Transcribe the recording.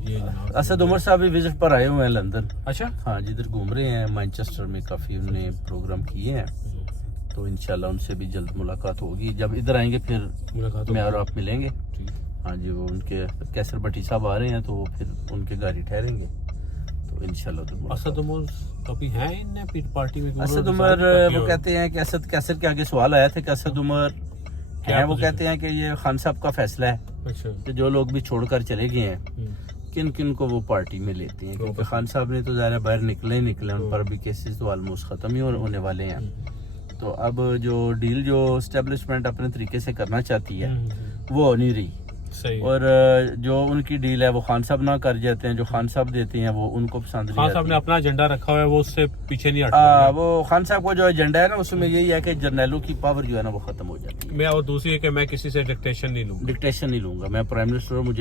اسد عمر صاحب بھی وزٹ پر آئے ہوئے ہیں لندن. اچھا ہاں جی ادھر گھوم رہے ہیں مانچسٹر میں, کافی انہوں نے پروگرام کیے ہیں, تو انشاءاللہ ان سے بھی جلد ملاقات ہوگی. جب ادھر آئیں گے پھر ملاقات میں اور آپ ملیں گے. ہاں جی وہ ان کے کیسر بٹی صاحب آ رہے ہیں تو وہ پھر ان کے گاڑی ٹھہریں گے, تو انشاءاللہ. اسد عمر کبھی ہیں ان پارٹی میں؟ اسد عمر وہ کہتے ہیں کہ اسد کیسر کے آگے سوال آیا تھا کہ اسد عمر ہیں, وہ کہتے ہیں کہ یہ خان صاحب کا فیصلہ ہے اچھا کہ جو لوگ بھی چھوڑ کر چلے گئے ہیں کن کن کو وہ پارٹی میں لیتے ہیں, کیونکہ خان صاحب نے تو ظاہر باہر نکلے ان پر بھی کیسز تو آلموسٹ ختم ہی ہونے والے ہیں. تو اب جو ڈیل جو اسٹیبلشمنٹ اپنے طریقے سے کرنا چاہتی ہے وہ ہو نہیں رہی, صحیح. اور جو ان کی ڈیل ہے وہ خان صاحب نہ کر جاتے ہیں, جو خان صاحب دیتے ہیں وہ ان کو پسند نہیں. خان صاحب نے اپنا ایجنڈا رکھا ہوا ہے, وہ اس سے پیچھے نہیں ہٹتا. وہ خان صاحب کو جو ایجنڈا ہے نا اس میں یہی ہے کہ جرنیلوں کی پاور جو ہے نا وہ ختم ہو جاتی ہے. میں اور دوسری ہے کہ میں کسی سے ڈکٹیشن نہیں لوں گا. ڈکٹیشن نہیں لوں گا, میں پرائم منسٹر ہوں, مجھے